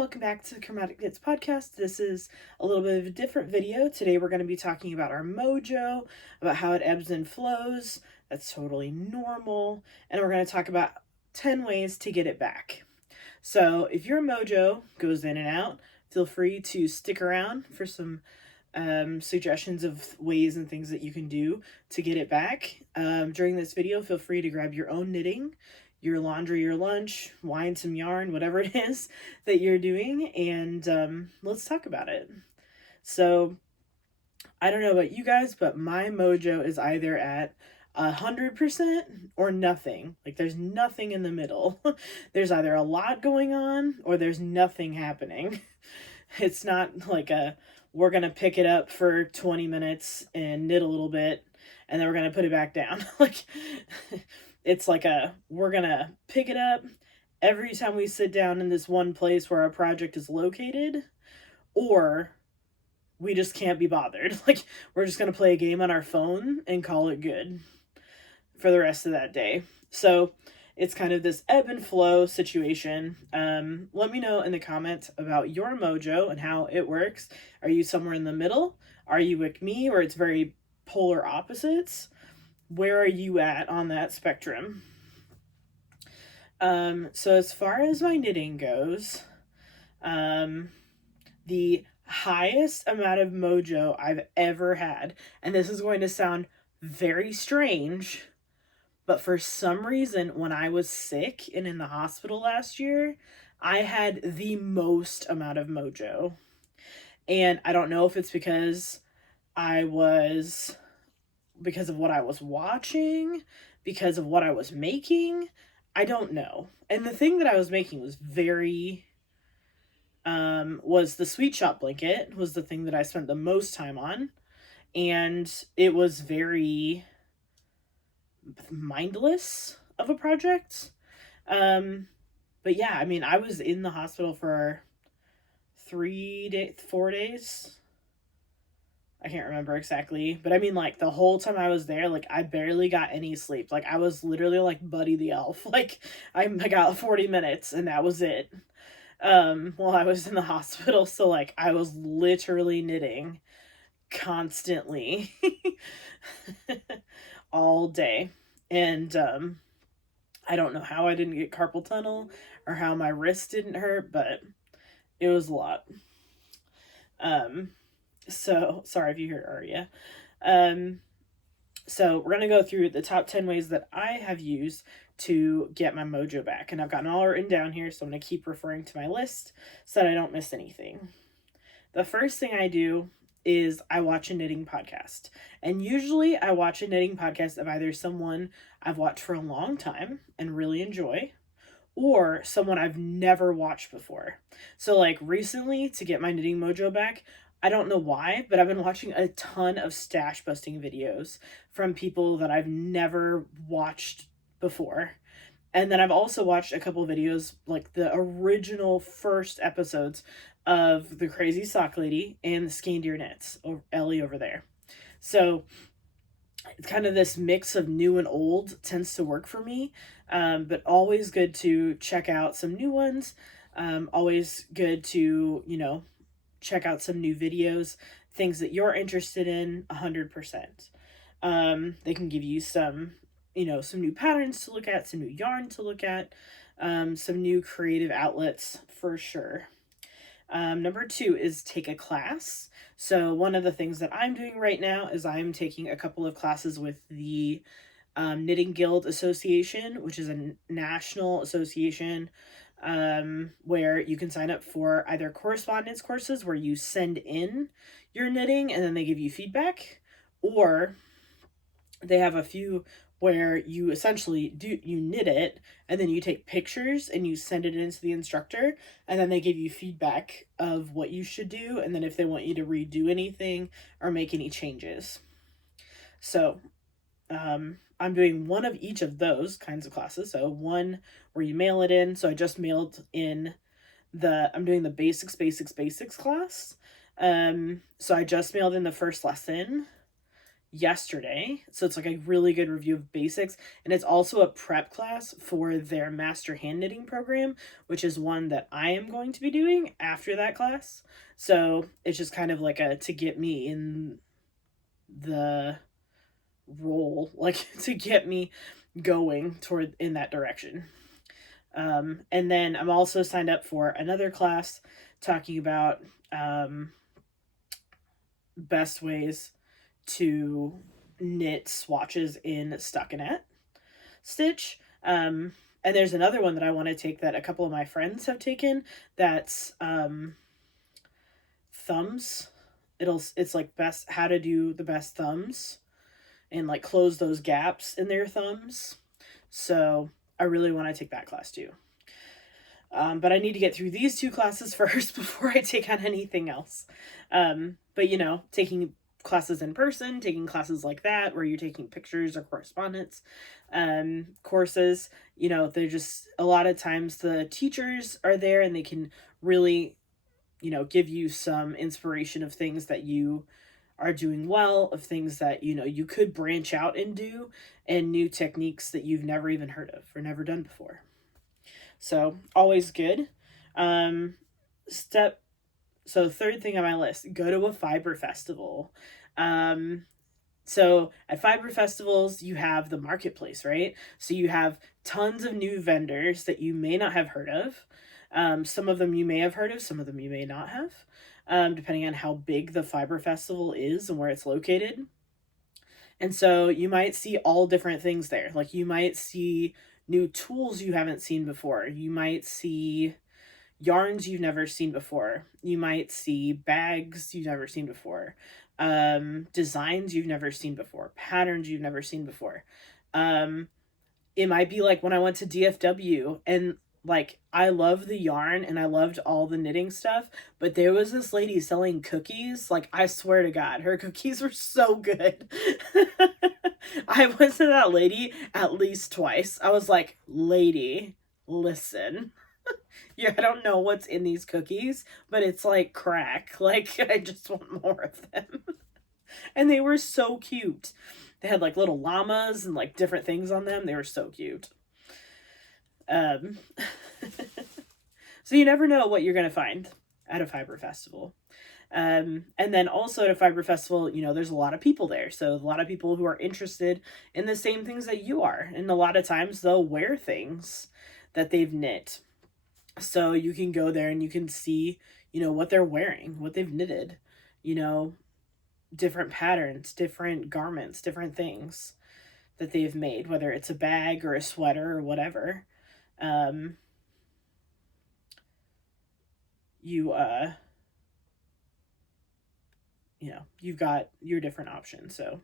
welcome back to the Chromatic podcast. This is a little bit of a different video. Today we're going to be talking about our mojo, about how it ebbs and flows. That's totally normal. And we're going to talk about 10 ways to get it back. So if your mojo goes in and out, feel free to stick around for some suggestions of ways and things that you can do to get it back. During this video, feel free to grab your own knitting, your laundry, your lunch, wind some yarn, whatever it is that you're doing, and let's talk about it. So I don't know about you guys, but my mojo is either at 100% or nothing. Like there's nothing in the middle. There's either a lot going on or there's nothing happening. It's not like we're gonna pick it up for 20 minutes and knit a little bit and then we're gonna put it back down. Like it's like we're gonna pick it up every time we sit down in this one place where our project is located, or we just can't be bothered. Like we're just gonna play a game on our phone and call it good for the rest of that day. So it's kind of this ebb and flow situation. Let me know in the comments about your mojo and how it works. Are you somewhere in the middle? Are you like me, where it's very polar opposites? Where are you at on that spectrum? So as far as my knitting goes, the highest amount of mojo I've ever had, and this is going to sound very strange, but for some reason, when I was sick and in the hospital last year, I had the most amount of mojo. And I don't know if it's because of what I was watching, because of what I was making. I don't know. And the thing that I was making was was the sweet shop blanket, was the thing that I spent the most time on. And it was very mindless of a project. But yeah, I mean, I was in the hospital for 4 days. I can't remember exactly, but I mean, like, the whole time I was there, like, I barely got any sleep. Like, I was literally like Buddy the Elf. Like, I got 40 minutes and that was it. While I was in the hospital. So, like, I was literally knitting constantly all day. And, I don't know how I didn't get carpal tunnel or how my wrist didn't hurt, but it was a lot. So sorry if you hear Aria. So we're going to go through the top 10 ways that I have used to get my mojo back. And I've gotten all written down here, so I'm going to keep referring to my list so that I don't miss anything. The first thing I do is I watch a knitting podcast. And usually I watch a knitting podcast of either someone I've watched for a long time and really enjoy, or someone I've never watched before. So like recently, to get my knitting mojo back, I don't know why, but I've been watching a ton of stash busting videos from people that I've never watched before. And then I've also watched a couple videos, like the original first episodes of the Crazy Sock Lady and the Skein-Deer Knits, or Ellie over there. So it's kind of this mix of new and old tends to work for me, but always good to check out some new ones. Always good to, check out some new videos, things that you're interested in 100%. They can give you some new patterns to look at, some new yarn to look at, some new creative outlets for sure. Number 2 is take a class. So one of the things that I'm doing right now is I'm taking a couple of classes with the Knitting Guild Association, which is a national association where you can sign up for either correspondence courses where you send in your knitting and then they give you feedback, or they have a few where you essentially you knit it and then you take pictures and you send it into the instructor and then they give you feedback of what you should do and then if they want you to redo anything or make any changes. So I'm doing one of each of those kinds of classes. So one where you mail it in. So I just mailed in I'm doing the basics class. So I just mailed in the first lesson yesterday. So it's like a really good review of basics. And it's also a prep class for their master hand knitting program, which is one that I am going to be doing after that class. So it's just kind of like a to get me in the role, like to get me going toward in that direction. And then I'm also signed up for another class talking about best ways to knit swatches in stockinette stitch. And there's another one that I want to take that a couple of my friends have taken. That's thumbs. It's like best how to do the best thumbs and like close those gaps in their thumbs. So I really want to take that class too. But I need to get through these two classes first before I take on anything else. But you know, taking classes in person, taking classes like that where you're taking pictures or correspondence courses, you know, they're just a lot of times the teachers are there and they can really, you know, give you some inspiration of things that you are doing well, of things that, you know, you could branch out and do, and new techniques that you've never even heard of or never done before. So always good. So third thing on my list, go to a fiber festival. So at fiber festivals, you have the marketplace, right? So you have tons of new vendors that you may not have heard of. Some of them you may have heard of, some of them you may not have, depending on how big the fiber festival is and where it's located. And so you might see all different things there. Like you might see new tools you haven't seen before. You might see yarns you've never seen before. You might see bags you've never seen before. Designs you've never seen before. Patterns you've never seen before. It might be like when I went to DFW and like I love the yarn and I loved all the knitting stuff, but there was this lady selling cookies. Like I swear to God, her cookies were so good. I went to that lady at least twice. I was like, lady, listen. Yeah, I don't know what's in these cookies, but it's like crack. Like I just want more of them. And they were so cute. They had like little llamas and like different things on them. They were so cute. So you never know what you're going to find at a fiber festival. And then also at a fiber festival, you know, there's a lot of people there. So a lot of people who are interested in the same things that you are. And a lot of times they'll wear things that they've knit. So you can go there and you can see, you know, what they're wearing, what they've knitted, you know, different patterns, different garments, different things that they've made, whether it's a bag or a sweater or whatever. You know, you've got your different options. So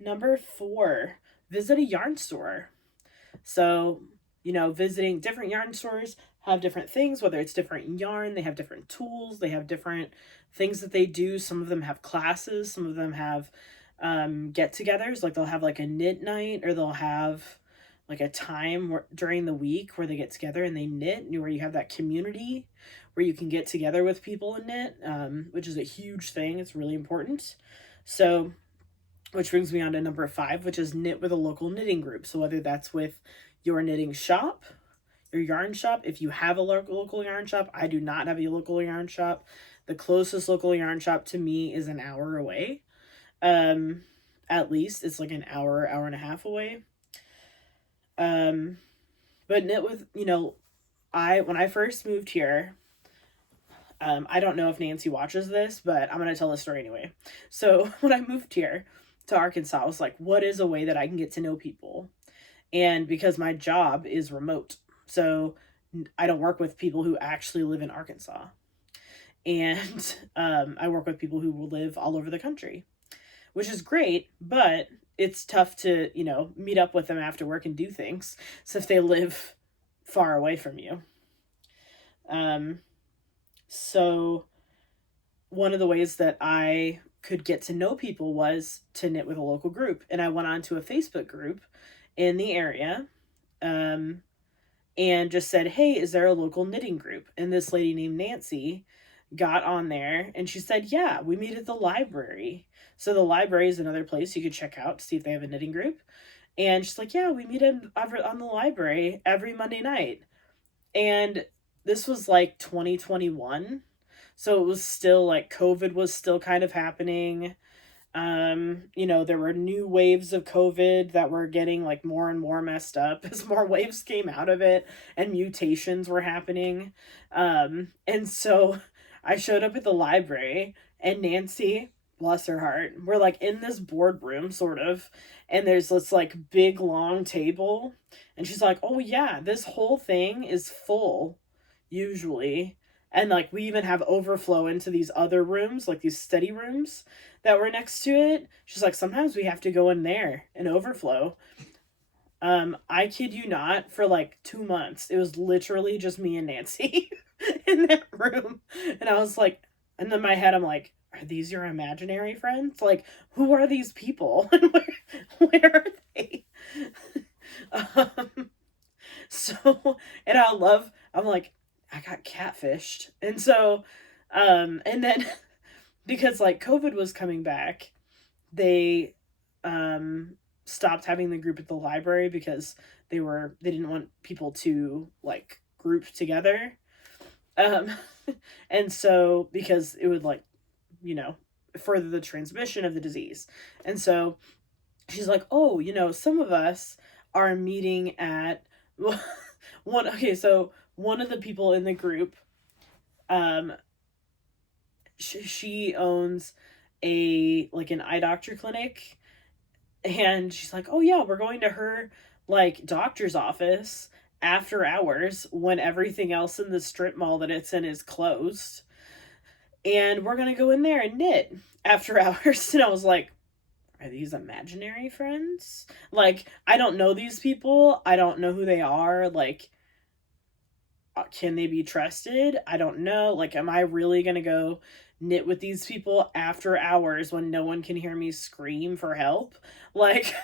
number 4, visit a yarn store. So, you know, visiting different yarn stores have different things, whether it's different yarn, they have different tools, they have different things that they do. Some of them have classes, some of them have get-togethers, like they'll have like a knit night, or they'll have like a time during the week where they get together and they knit, where you have that community where you can get together with people and knit, which is a huge thing. It's really important. So, which brings me on to number 5, which is knit with a local knitting group. So whether that's with your knitting shop, your yarn shop, if you have a local yarn shop. I do not have a local yarn shop. The closest local yarn shop to me is an hour away. At least it's like an hour and a half away. But knit with, you know, when I first moved here, I don't know if Nancy watches this, but I'm going to tell the story anyway. So when I moved here to Arkansas, I was like, what is a way that I can get to know people? And because my job is remote, so I don't work with people who actually live in Arkansas. And I work with people who will live all over the country, which is great, but it's tough to, you know, meet up with them after work and do things. So if they live far away from you. So one of the ways that I could get to know people was to knit with a local group. And I went on to a Facebook group in the area, and just said, hey, is there a local knitting group? And this lady named Nancy got on there and she said, yeah, we meet at the library. So the library is another place you could check out to see if they have a knitting group. And she's like, yeah, we meet on the library every Monday night. And this was like 2021. So it was still like COVID was still kind of happening. There were new waves of COVID that were getting like more and more messed up as more waves came out of it and mutations were happening. And so I showed up at the library and Nancy, bless her heart, we're like in this boardroom sort of, and there's this like big long table, and she's like, oh yeah, this whole thing is full usually. And like we even have overflow into these other rooms, like these study rooms that were next to it. She's like, sometimes we have to go in there and overflow. I kid you not, for like 2 months, it was literally just me and Nancy in that room. And I was like, and in my head, I'm like, are these your imaginary friends? Like, who are these people? And where are they? um, so, and I'm like, I got catfished. And so, and then because like COVID was coming back, they stopped having the group at the library because they didn't want people to like group together. Um and so because it would like, you know, further the transmission of the disease. And so she's like, "Oh, some of us are meeting at so one of the people in the group um she owns an eye doctor clinic, and she's like, oh yeah, we're going to her like doctor's office after hours when everything else in the strip mall that it's in is closed, and we're gonna go in there and knit after hours." And I was like, are these imaginary friends? Like, I don't know these people, I don't know who they are, like, can they be trusted? I don't know. Like, am I really gonna go knit with these people after hours when no one can hear me scream for help? Like,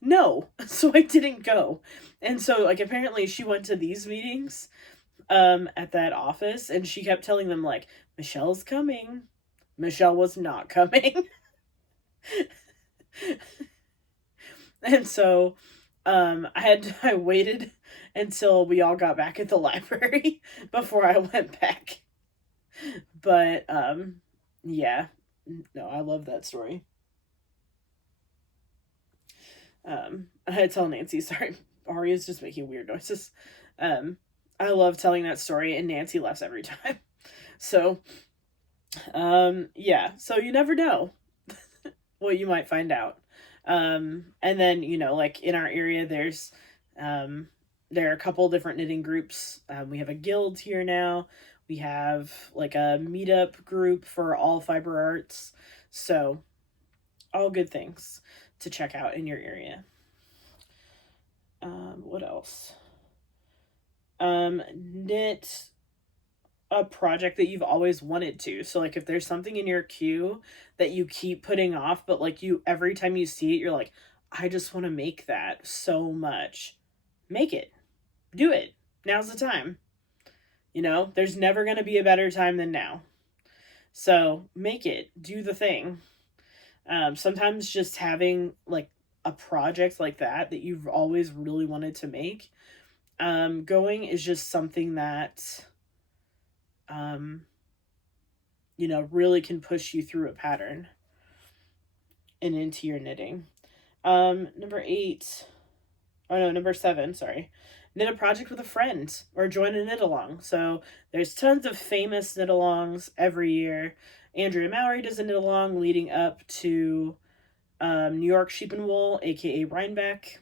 no. So I didn't go. And so, like, apparently she went to these meetings at that office, and she kept telling them, like, Michelle's coming. Michelle was not coming. And so I waited until we all got back at the library before I went back. But yeah, no, I love that story. I had to tell Nancy, sorry, Aria's just making weird noises. I love telling that story, and Nancy laughs every time. So yeah, so you never know what you might find out. And then, like in our area, there are a couple different knitting groups. We have a guild here now. We have like a meetup group for all fiber arts. So all good things to check out in your area. What else? Knit a project that you've always wanted to. So like if there's something in your queue that you keep putting off, but like every time you see it, you're like, I just want to make that so much. Make it. Do it. Now's the time. There's never going to be a better time than now. So make it. Do the thing. Sometimes just having like a project like that you've always really wanted to make going is just something that really can push you through a pattern and into your knitting. Number 7, sorry. Knit a project with a friend or join a knit along. So there's tons of famous knit alongs every year. Andrea Mowry does a knit along leading up to New York Sheep and Wool, aka Rhinebeck.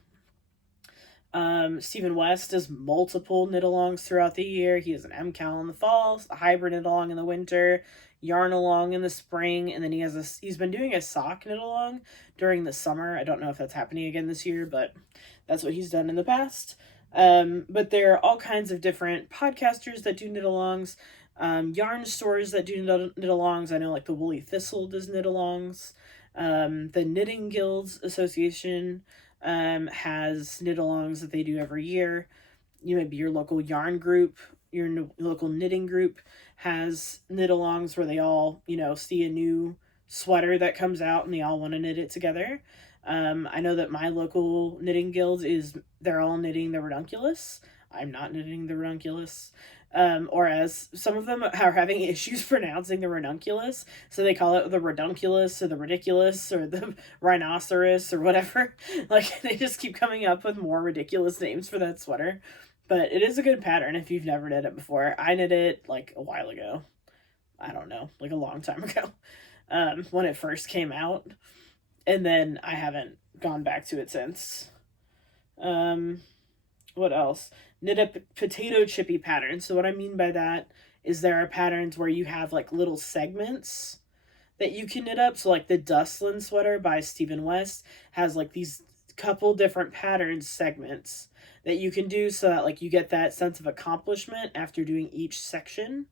Stephen West does multiple knit alongs throughout the year. He has an MCAL in the fall, a hybrid knit along in the winter, yarn along in the spring, and then he's been doing a sock knit along during the summer. I don't know if that's happening again this year, but that's what he's done in the past. But there are all kinds of different podcasters that do knit alongs, yarn stores that do knit alongs. I know like the Woolly Thistle does knit alongs. The Knitting Guilds Association has knit alongs that they do every year. Maybe your local yarn group your local knitting group has knit-alongs where they all, see a new sweater that comes out and they all want to knit it together. I know that my local knitting guild they're all knitting the ranunculus. I'm not knitting the ranunculus. Or as some of them are having issues pronouncing the ranunculus, so they call it the redunculus or the ridiculous or the rhinoceros or whatever. Like, they just keep coming up with more ridiculous names for that sweater. But it is a good pattern if you've never knit it before. I knit it like a while ago. I don't know, like a long time ago, when it first came out. And then I haven't gone back to it since. What else? Knit a potato chippy pattern. So what I mean by that is there are patterns where you have like little segments that you can knit up. So like the Dustland sweater by Stephen West has like these couple different patterns segments that you can do so that like you get that sense of accomplishment after doing each section.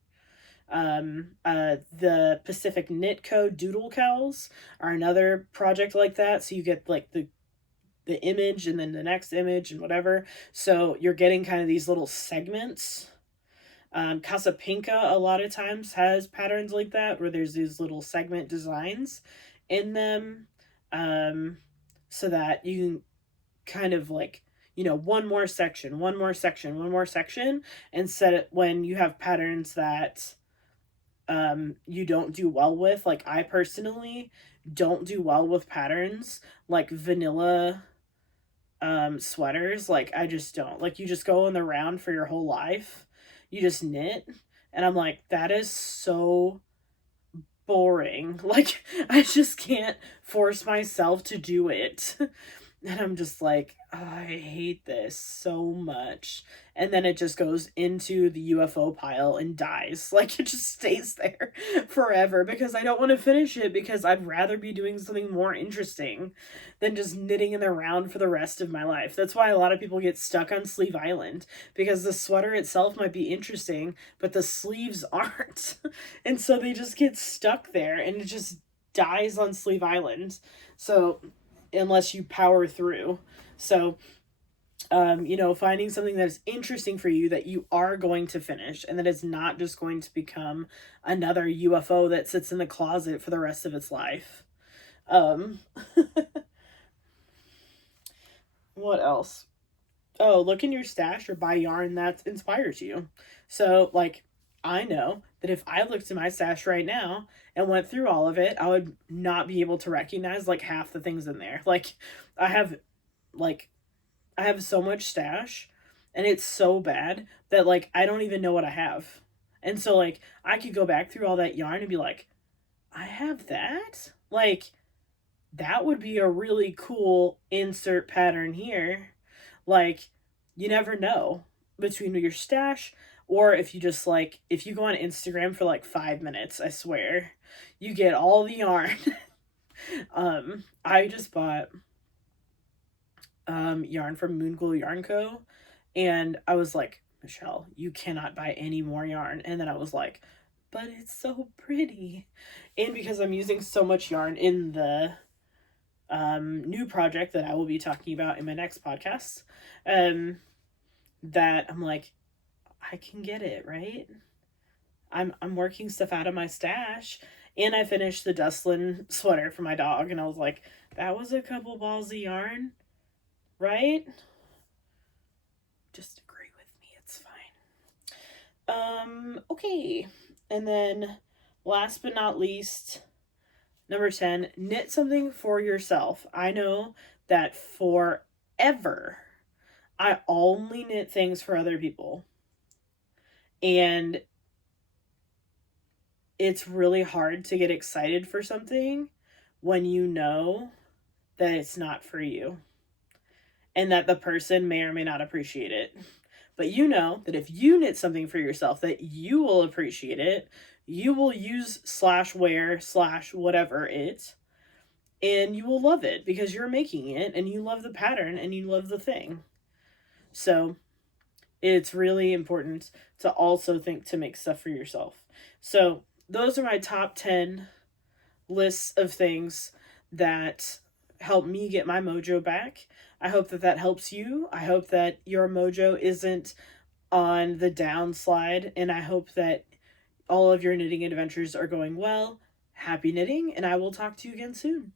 The Pacific Knit Co. Doodle Cows are another project like that. So you get like the image and then the next image and whatever. So you're getting kind of these little segments. Casapinka a lot of times has patterns like that where there's these little segment designs in them, so that you can kind of like, one more section, and set it when you have patterns that you don't do well with. Like, I personally don't do well with patterns like vanilla sweaters. Like, I just don't. Like, you just go in the round for your whole life. You just knit. And I'm like, that is so boring. Like, I just can't force myself to do it. And I'm just like, oh, I hate this so much. And then it just goes into the UFO pile and dies. Like, it just stays there forever because I don't want to finish it, because I'd rather be doing something more interesting than just knitting in the round for the rest of my life. That's why a lot of people get stuck on Sleeve Island, because the sweater itself might be interesting, but the sleeves aren't. And so they just get stuck there and it just dies on Sleeve Island. So unless you power through. So, finding something that is interesting for you that you are going to finish and that is not just going to become another UFO that sits in the closet for the rest of its life. What else? Oh, look in your stash or buy yarn that inspires you. So, like, I know that if I looked in my stash right now and went through all of it, I would not be able to recognize like half the things in there. Like, I have so much stash and it's so bad that like I don't even know what I have. And so like I could go back through all that yarn and be like, I have that? Like, that would be a really cool insert pattern here. Like, you never know between your stash, or if you just like, if you go on Instagram for like 5 minutes, I swear, you get all the yarn. I just bought yarn from Moonglow Yarn Co. And I was like, Michelle, you cannot buy any more yarn. And then I was like, but it's so pretty. And because I'm using so much yarn in the new project that I will be talking about in my next podcast, that I'm like, I can get it, right? I'm working stuff out of my stash. And I finished the Dustland sweater for my dog, and I was like, that was a couple balls of yarn, right? Just agree with me, it's fine. Okay. And then last but not least, number 10, knit something for yourself. I know that forever I only knit things for other people. And it's really hard to get excited for something when you know that it's not for you and that the person may or may not appreciate it. But you know that if you knit something for yourself, that you will appreciate it, you will use /wear /whatever it, and you will love it because you're making it and you love the pattern and you love the thing. So it's really important to also think to make stuff for yourself. So those are my top 10 lists of things that help me get my mojo back. I hope that that helps you. I hope that your mojo isn't on the downslide, and I hope that all of your knitting adventures are going well. Happy knitting, and I will talk to you again soon.